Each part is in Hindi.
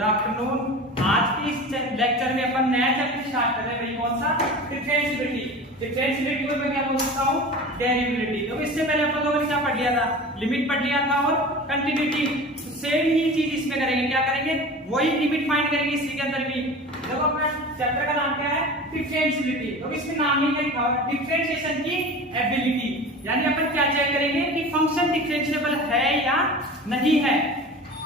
Good afternoon. आज की इस लेक्चर में अपन नया चैप्टर स्टार्ट कर रहे हैं भाई, कौन सा? डिफरेंशिएबिलिटी। डिफरेंशिएबिलिटी को मैं क्या बोल सकता हूँ? डेरिवेबिलिटी। तो इससे पहले अपन लोगों ने क्या पढ़ लिया था? लिमिट पढ़ लिया था और कंटिन्यूटी। सेम ही चीज इसमें करेंगे, क्या करेंगे? वही लिमिट फाइंड करेंगे इसके अंदर भी। देखो अपना चैप्टर का नाम क्या है? डिफरेंशिएबिलिटी। तो इसके नाम में क्या लिखा हुआ है? डिफरेंशिएशन की एबिलिटी। यानी अपन क्या चेक करेंगे कि फंक्शन डिफरेंशिएबल है या नहीं है।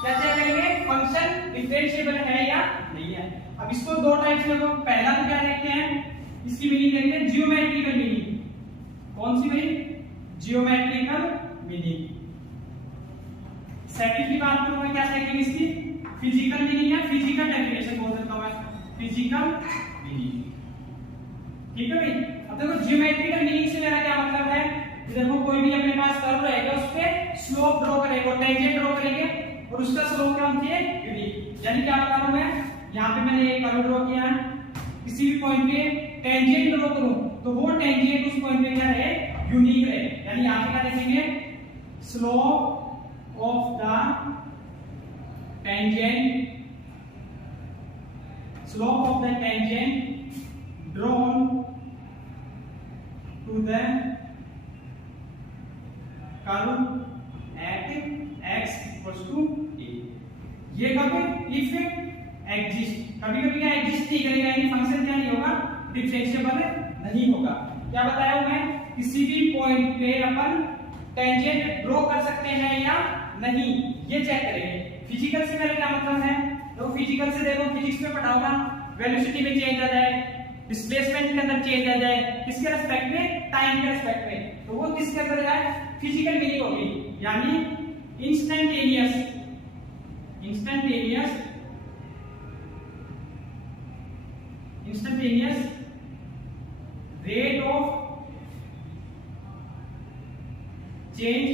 क्या चेक करेंगे? फंक्शन डिफरेंशिएबल है या नहीं है। अब इसको दो टाइप्स में, पहला तो क्या देखते हैं, इसकी मीनिंग देखते हैं जियोमेट्रिकल मीनिंग। कौन सी भाई? Geometrical meaning. सेकंड की बात करूं मैं, क्या देखेंगे इसकी? फिजिकल मीनिंग या फिजिकल डेफिनेशन बोल सकता हूं मैं, फिजिकल मीनिंग। ठीक है भाई। अब देखो जियोमेट्रिकल मीनिंग से मेरा क्या मतलब है? देखो कोई भी अपने पास कर्व रहेगा, उस पे स्लोप ड्रॉ करेंगे, टेंजेंट ड्रॉ करेंगे और उसका स्लोप क्या होती है? यूनिक। यानी क्या बता रहा हूं मैं, यहाँ पे मैंने एक कर्व ड्रॉ किया है, किसी भी पॉइंट पे टेंजेंट ड्रॉ करूं तो वो टेंजेंट उस पॉइंट पे क्या रहे? यूनिक रहे। यानी यहाँ पे क्या देखेंगे? Slope of the tangent, slope of the tangent drawn to the curve at x equals to a। ये कब if exist, कभी कभी क्या exist नहीं करेगा, यानी फंक्शन क्या नहीं होगा? डिफरेंशिएबल नहीं होगा। क्या बताया हूं मैं? किसी भी पॉइंट पे अपन टेंजेंट ड्रॉ कर सकते हैं या नहीं, ये चेक करेंगे। फिजिकल से मेरा क्या मतलब है? तो फिजिकल से देखो, फिजिक्स में पढ़ा होगा, वेलोसिटी में चेंज आ जाए, डिस्प्लेसमेंट के अंदर चेंज आ जाए, किसके रिस्पेक्ट में? टाइम के रिस्पेक्ट में। तो वो किसके अंदर जाए? फिजिकल मीनिंग होगी। यानी instantaneous, instantaneous, instantaneous rate of change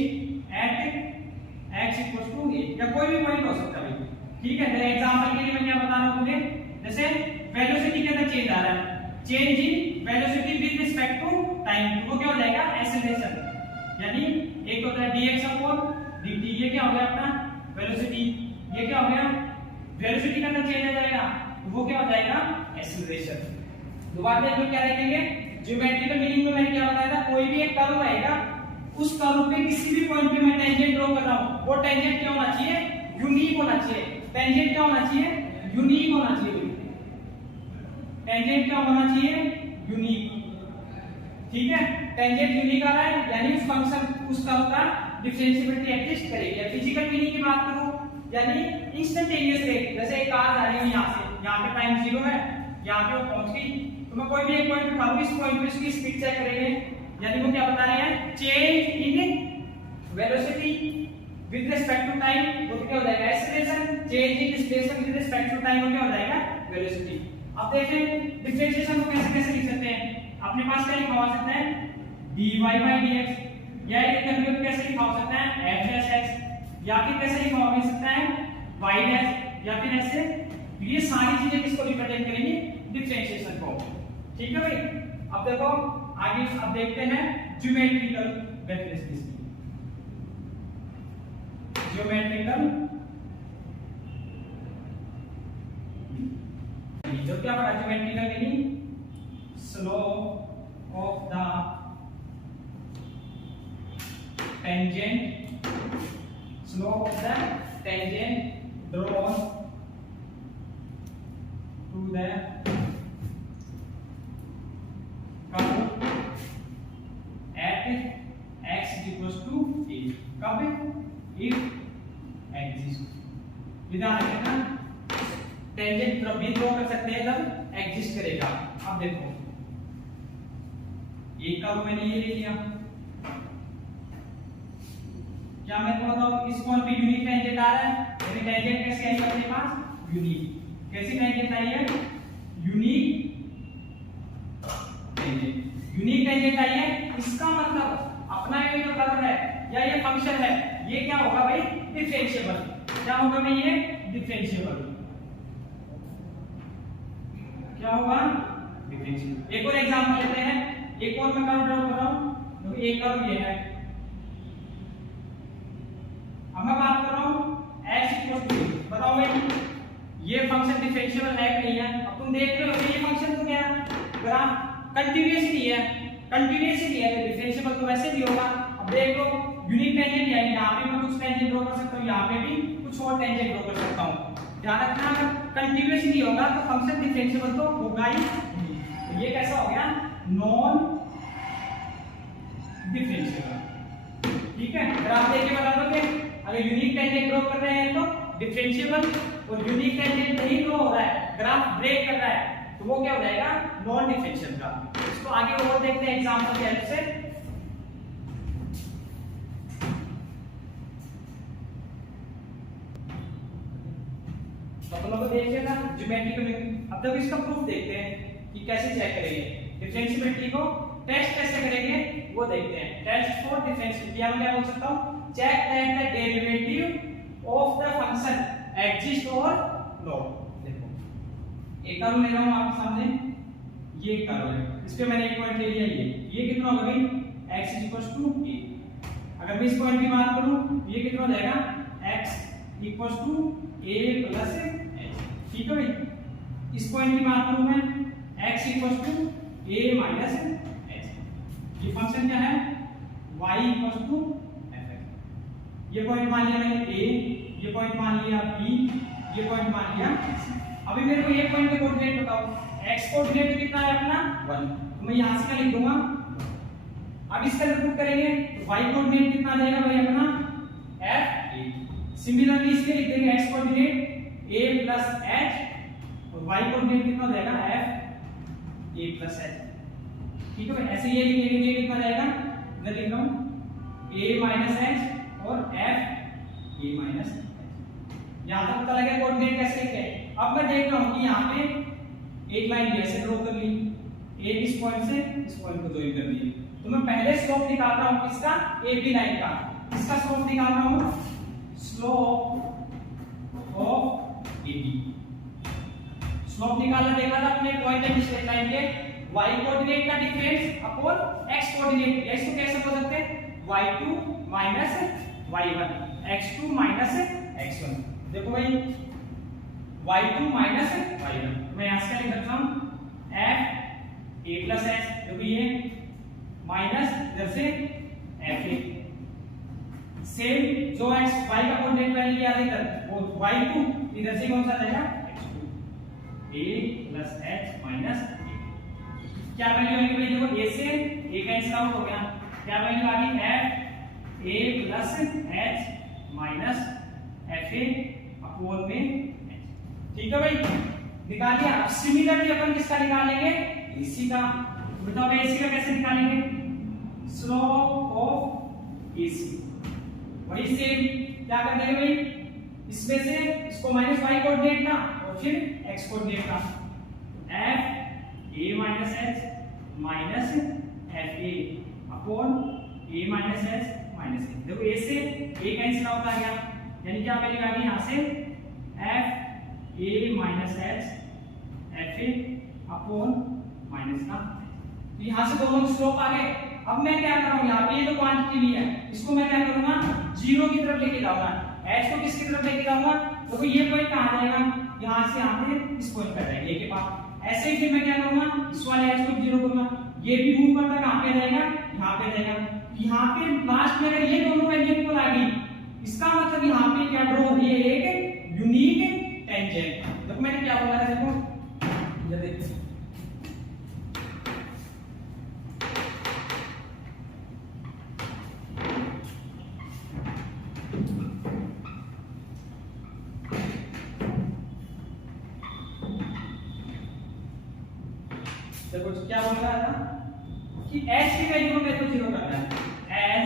at x equals to a, या कोई भी पॉइंट हो सकता है। ठीक है, एग्जांपल के लिए मैं क्या बता रहा हूं मुझे, जैसे वेलोसिटी के अंदर चेंज आ रहा है, change in velocity with respect to time, तो वो क्या हो जाएगा? एक्सेलरेशन। यानी एक होता है dx अपॉन dt, ये क्या हो गया अपना? वेलोसिटी। ये क्या हो गया? वेलोसिटी के अंदर चेंज आ जाएगा, तो वो क्या हो जाएगा? एक्सेलरेशन। दोबारा में क्या देखेंगे? ज्योमेट्रिकल मीनिंग में मैंने क्या बताया था? कोई भी एक कर्व रहेगा, उस कर्व पे किसी भी पॉइंट पे मैं टेंजेंट ड्रॉ कर रहा हूं, वो टेंजेंट क्या होना चाहिए? यूनिक होना चाहिए। टेंजेंट क्या होना चाहिए? यूनिक होना चाहिए। टेंजेंट क्या होना चाहिए? यूनिक। ठीक है, टेंजेंट यूनिक आ रहा है, यानी उस फंक्शन, उस कर्व का डिफरेंशिएबिलिटी एग्जिस्ट करेगी। फिजिकल मीनिंग की बात करूं, यानी इंस्टेंटेनियस रेट, जैसे एक कार आ रही है यहां से, यहां पे टाइम 0 है, यहां पे वो पहुंच गई, तो मैं कोई भी एक पॉइंट उठाऊं, इस पॉइंट पे इसकी स्पीड चेक करेंगे, यानी वो क्या बता रहे हैं? Change in velocity with respect to time, वो क्या हो जाएगा? Acceleration. Change in displacement with respect to time, वो क्या हो जाएगा? वेलोसिटी। अब देखें डिफरेंशिएशन को कैसे कैसे लिख सकते हैं। अपने पास क्या लिखा हो सकता है? dy by dx, या ये कभी कैसे लिखा हो सकता है? f dash x, या फिर कैसे लिखा हो सकता है? y dash, या फिर ऐसे। ये सारी चीजें किसको रिप्रेजेंट करेंगी? डिफरेंशिएशन को। ठीक है भाई। अब देखो आगे, अब देखते हैं ज्योमेट्रिकल डेफिनेशन। ज्योमेट्रिकल, जो क्या पढ़ा? Geometrical meaning slope of the tangent, slope of the tangent drawn to the curve? If exist. विधान रखना, टेंजेंट भी ड्रॉ कर सकते हैं जब एग्जिस्ट करेगा। अब देखो एक कर्व मैंने ये ले लिया, क्या मैं बताऊं? इस पॉइंट पे यूनिक टेंजेंट आ रहा है, यानी टेंजेंट कैसे आई अपने पास? यूनिक। कैसी टेंजेंट आई है? Unique tangent. यूनिक टेंजेंट आई है, इसका मतलब अपना ये जो कर्व है या ये फंक्शन है, ये क्या होगा भाई? डिफरेंशिएबल। क्या होगा भाई? ये डिफरेंशिएबल। क्या होगा? डिफरेंशिएबल। एक और एग्जांपल लेते हैं, एक और मैं कर्व ड्रॉ कर रहा हूं, तो एक कर्व ये है। अब मैं बात कर रहा हूं x इक्वल टू, बताओ भाई ये फंक्शन डिफरेंशिएबल है कि नहीं है। अब तुम देख रहे हो ये फंक्शन तो क्या ग्राफ कंटीन्यूअसली है, कंटीन्यूअसली है तो डिफरेंशिएबल तो वैसे भी होगा। अब देख लो यूनिक टेंजेंट है, यहाँ पे मैं कुछ टेंजेंट ड्रॉ कर सकता हूँ, यहाँ पे भी कुछ और टेंजेंट ड्रॉ कर सकता हूँ। ध्यान रखना अगर कंटीन्यूअसली होगा तो फंक्शन डिफरेंशिएबल तो होगा ही। तो ये कैसा हो गया नॉन डिफरेंशिएबल। ठीक है, ग्राफ देख के बता दोगे अगर यूनिक टेंजेंट ड्रॉ कर रहे हैं तो डिफरेंशिएबल, और यूनिक टेंजेंट नहीं ड्रॉ हो रहा है, ग्राफ ब्रेक कर रहा है, तो वो क्या हो जाएगा नॉन डिफरेंशियल का। इसको आगे और देखते हैं एग्जांपल की हेल्प से। तो अपन लोग देखिएगा ज्योमेट्रिकल। अब तक इसका प्रूफ देखते हैं कि कैसे चेक करेंगे डिफरेंशिएबिलिटी को, टेस्ट कैसे करेंगे वो देखते हैं। टेस्ट फॉर डिफरेंशिएबिलिटी मैं क्या बोल सकता हूं, check that the derivative of the function exist और नॉट। देखो एक कर्व ले रहा हूं आपके सामने, ये कर्व है, इस पे मैंने एक पॉइंट ले लिया, ये कितना होगा भाई x a। अगर मैं इस पॉइंट की बात करूं ये कितना हो जाएगा x a प्लस h। ठीक है भाई, इस पॉइंट की बात करूं मैं x a माइनस h। ये फंक्शन क्या है y f। ये पॉइंट मान लिया मैंने a, ये पॉइंट मान लिया b, ये पॉइंट मान लिया c। अभी मेरे को ये पॉइंट के कोऑर्डिनेट बताओ, x कोऑर्डिनेट कितना है अपना 1, तो मैं यहां से क्या लिख दूंगा। अब इसका पुट करेंगे तो y कोऑर्डिनेट कितना आ जाएगा भाई अपना f। सिमिलरली इसके लिख देंगे x coordinate a plus h और y कोऑर्डिनेट कितना हो जाएगा f a प्लस h। ठीक है भाई, ऐसे ये लिखेंगे, ये कितना जाएगा मैं लिख रहा हूं a माइनस h और f a माइनस h। यहां तक पता लगा कोऑर्डिनेट कैसे लिखे। अब मैं देख रहा हूं कि यहां पे एक लाइन ऐसे ड्रॉ कर ली, a इस पॉइंट से इस पॉइंट को ज्वाइन कर ली, तो मैं पहले स्लोप निकाल रहा हूं किसका ab लाइन का, इसका स्लोप निकाल रहा हूं स्लोप ऑफ ab। स्लोप निकालना देखा था अपने पॉइंट एंड स्ट्रेट लाइन के y कोऑर्डिनेट का डिफरेंस अपॉन x कोऑर्डिनेट, या इसको कैसे बोल सकते हैं y2 minus y1 x2 minus x1। देखो भाई y2 माइनस y1, मैं यहां से लिख सकता हूं f a प्लस h, देखो ये माइनस इधर से f a। सेम जो x y का कोऑर्डिनेट पहले लिया था इधर वो y2, इधर से कौन सा आएगा x2 a plus h minus a। क्या वैल्यू आएगी भाई, देखो a से a कैंसिल आउट हो गया, क्या वैल्यू आ गई f a plus h minus f a upon में h। ठीक है भाई, निकाल लिया। अब सिमिलरली अपन किसका निकालेंगे ac का। बताओ ac का कैसे निकालेंगे, स्लोप ऑफ ac। वही सेम क्या कर देंगे भाई, इसमें से इसको माइनस y कोऑर्डिनेट का और फिर x कोऑर्डिनेट का, f a minus h minus f a upon a minus h minus a। देखो a से a कैंसिल आउट आ गया, यानी क्या वैल्यू आ गई यहां से f a minus h f a upon minus का। तो यहां से दोनों स्लोप आ गए। अब मैं क्या कर रहा हूं, यहाँ पे ये जो क्वांटिटी ली है इसको मैं क्या करूंगा जीरो की तरफ लेके जाऊंगा, h को किसकी तरफ लेके जाऊंगा, तो ये पॉइंट कहां जाएगा, यहां से यहां पे इस पॉइंट पर जाएगा a के पास। ऐसे ही फिर मैं क्या करूंगा इस वाले h को जीरो करूंगा, ये भी मूव करता कहां पे जाएगा यहां पे जाएगा। यहां पे लास्ट में अगर ये दोनों वैल्यू इक्वल आ गई, इसका मतलब यहां पे क्या ड्रॉ हो रही है एक यूनिक टेंजेंट। देखो मैंने क्या बोला है, देखो ये देखो देखो क्या बोल रहा था कि h की वैल्यू को मेरे को जीरो करना है, as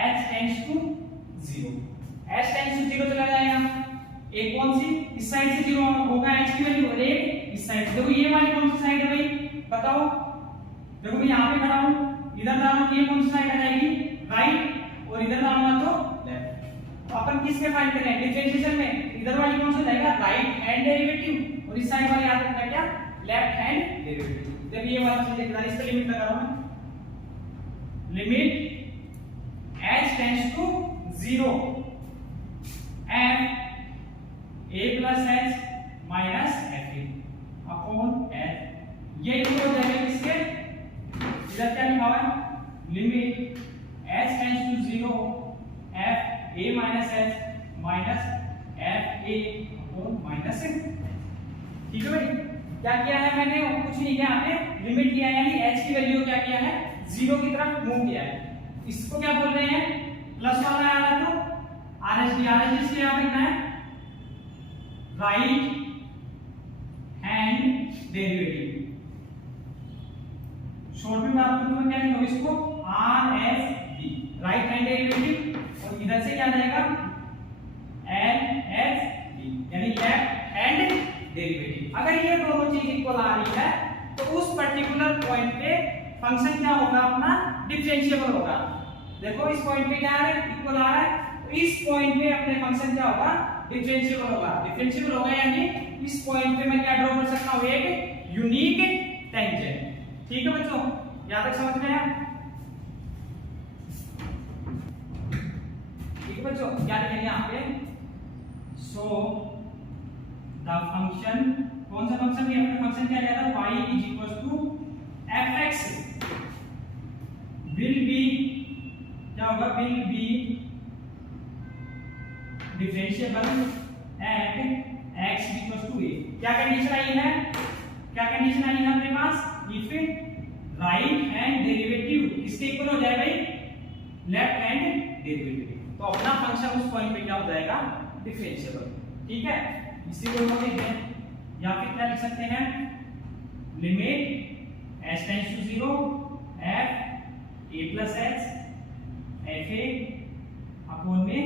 h tends to zero, h tends to zero चला जाएगा। एक कौन सी इस साइड से जीरो होगा h की वैल्यू, और एक इस साइड। देखो ये वाली कौन सी साइड है भाई बताओ, देखो मैं यहां पे खड़ा हूं, इधर डालूं तो ये कौन सी साइड आ जाएगी राइट, और इधर डालूंगा तो लेफ्ट। तो अपन किस में फाइंड करें डिफरेंशिएशन में, इधर वाली कौन सा जाएगा राइट हैंड डेरिवेटिव, और इस साइड वाली याद रखना क्या लेफ्ट हैंड डेरिवेटिव। जब ये वाली चीज देखना, इसका लिमिट लगा रहा हूं मैं, limit h tends to 0 f a plus h minus F A upon H. ये इक्वल हो जाएगा किसके, इधर क्या लिखा हुआ है, limit H tends to 0 F A minus H minus F A upon minus F. ठीक है भाई, क्या किया है मैंने, कुछ नहीं किया, यहाँ पे लिमिट लिया है, यानी एच की वैल्यू क्या किया है, 0 की तरफ मूव किया है। इसको क्या बोल रहे हैं, प्लस वाला आ रहा तो आरएचडी, आरएचडी से क्या लिखना है, राइट हैंड डेरिवेटिव। शॉर्ट में बात करूं मैं क्या लिखूं इसको, R S D, right hand derivative, और इधर से क्या जाएगा एन एस डी, यानी लेफ्ट हैंड डेरिवेटिव। अगर ये दोनों चीज इक्वल आ रही है तो उस पर्टिकुलर पॉइंट पे फंक्शन क्या होगा, अपना डिफरेंशिएबल होगा। देखो इस पॉइंट पे क्या है, इक्वल आ रहा है, तो इस पॉइंट पे अपने फंक्शन क्या होगा, डिफरेंशिएबल होगा। डिफरेंशिएबल होगा यानी इस पॉइंट पे मैं क्या ड्रॉ कर सकता हूं, एक यूनिक टेंजेंट। ठीक है बच्चों, यहां तक समझ में आया। ठीक है बच्चों, क्या लिखेंगे यहां पे, सो द फंक्शन, कौन सा फंक्शन, ये अपना फंक्शन क्या कहता है, y is equal to fx will be, क्या होगा, will be differentiable at x equal to a। क्या कंडीशन आई है, क्या कंडीशन आई है अपने पास, इफ राइट हैंड डेरिवेटिव किसके इक्वल हो जाए भाई, लेफ्ट हैंड डेरिवेटिव, तो अपना फंक्शन उस पॉइंट पे क्या हो जाएगा, डिफरेंशिएबल। ठीक है, इसी को हम लिखते हैं, या फिर क्या लिख सकते हैं, limit h tends to 0 f a plus h f a upon में,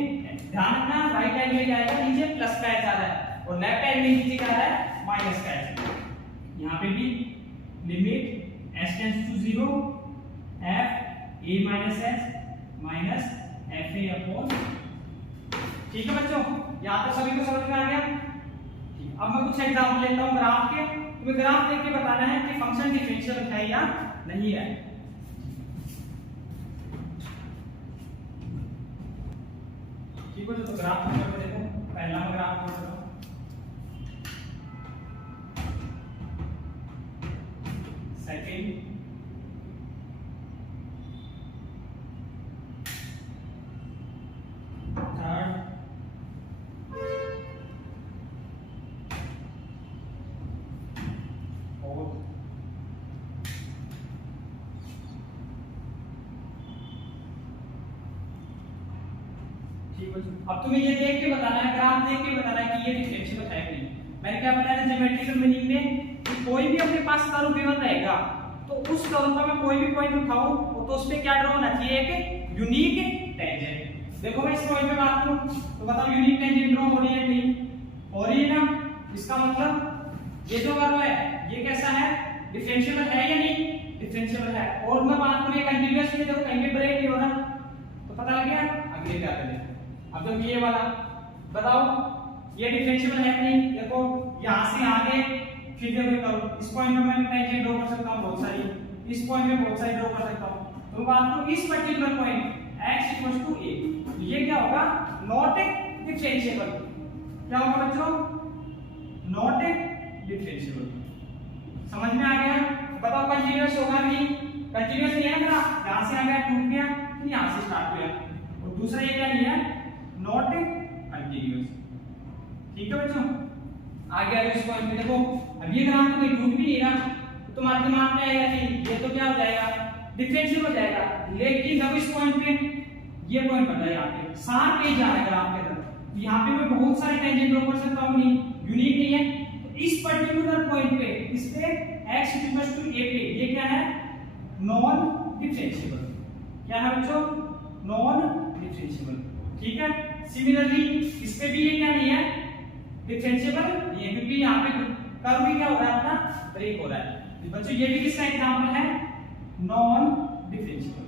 ध्यान रखना राइट हैंड में क्या आएगा, नीचे प्लस का h आ रहा है, और लेफ्ट हैंड में नीचे क्या आ रहा है, माइनस का h। यहाँ पे भी limit h tends to 0 f a minus h minus f a upon. ठीक है बच्चों, यहाँ तक सभी को समझ में आ गया। अब मैं कुछ एग्जांपल लेता हूं ग्राफ के, तुम्हें ग्राफ देख के बताना है कि फंक्शन डिफरेंशियल है या नहीं है। ठीक है, तो ग्राफ को देखो, पहला मैं ग्राफ को देखो, सेकंड, थर्ड, अब तुम्हें ये देख के बताना है, ग्राफ देख के बताना है कि ये डिफरेंशिएबल है कि नहीं। मैंने क्या बताया था ज्योमेट्रिकल मीनिंग में, कि कोई भी अपने पास कर्व गिवन रहेगा तो उस कर्व पर मैं कोई भी पॉइंट उठाऊं तो उस पे क्या ड्रॉ होना चाहिए, एक यूनिक टेंजेंट। देखो मैं इस पॉइंट पे बात करूं तो बताओ यूनिक टेंजेंट ड्रॉ हो रही है नहीं, हो रही है ना, इसका मतलब ये जो कर्व है ये कैसा है, डिफरेंशिएबल है या नहीं, डिफरेंशिएबल है। और मैं बात करूं ये कंटीन्यूअस में, देखो कहीं भी ब्रेक नहीं हो रहा, तो पता लग गया। अगले क्या करें, अब जब ये वाला बताओ ये डिफरेंशिएबल है नहीं, देखो यहां से आगे फिर देखो करो, इस पॉइंट पे मैं टेंजेंट ड्रॉ कर सकता हूं बहुत सारी, इस पॉइंट पे बहुत सारी ड्रॉ कर सकता हूं। तो बात करूं इस पर्टिकुलर पॉइंट x a, तो ये क्या होगा, नॉट डिफरेंशिएबल। क्या होगा बच्चों, नॉट डिफरेंशिएबल। समझ में आ गया। बताओ कंटीन्यूअस होगा नहीं, कंटीन्यूअस नहीं है ना, यहां से आ गया टूट गया, फिर यहां से स्टार्ट हुआ, और दूसरा ये क्या नहीं है, नॉट कंटीन्यूअस। ठीक है बच्चों, आगे आगे इस पॉइंट पे देखो, अब ये ग्राफ तो टूट भी नहीं रहा, तो तुम्हारे दिमाग में आएगा कि ये तो क्या हो जाएगा, डिफरेंशियल हो जाएगा। लेकिन जब इस पॉइंट पे ये पॉइंट बन रहा है, यहाँ पे शार्प नहीं जा रहा है ग्राफ के तरफ, यहाँ पे मैं बहुत सारे टेंजेंट ड्रॉ कर सकता हूँ, नहीं यूनिक नहीं है। तो इस पर्टिकुलर पॉइंट पे इस पे x a पे ये क्या है, नॉन डिफरेंशिएबल। क्या है बच्चों, नॉन डिफरेंशिएबल। ठीक है, सिमिलरली इस पे भी ये क्या नहीं है, डिफरेंशिएबल नहीं है, क्योंकि यहाँ पे कर्व भी क्या हो रहा है, अपना ब्रेक हो रहा है। बच्चों ये भी किसका एग्जांपल है, नॉन डिफरेंशिएबल।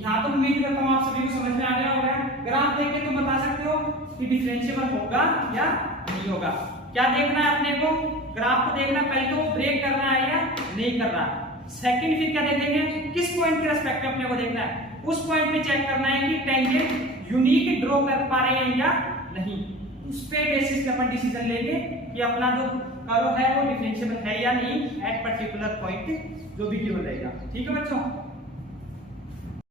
यहाँ तो उम्मीद करता हूँ आप सभी को समझ में आ गया होगा। ग्राफ देख के तुम बता सकते हो कि डिफरेंशिएबल होगा या नहीं होगा। क्या देखना है अपने को, ग्राफ को देखना, पहले तो ब्रेक करना है या नहीं कर रहा। सेकंड फिर क्या देखेंगे, किस पॉइंट के रेस्पेक्ट में अपने को देखना है, उस पॉइंट पे चेक करना है कि टेंजेंट यूनिक ड्रॉ कर पा रहे हैं या नहीं। उस पे बेसिस पे अपन डिसीजन लेंगे कि अपना जो कर्व है वो डिफरेंशिएबल है या नहीं एट पर्टिकुलर पॉइंट जो भी गिवन रहेगा। ठीक है बच्चों।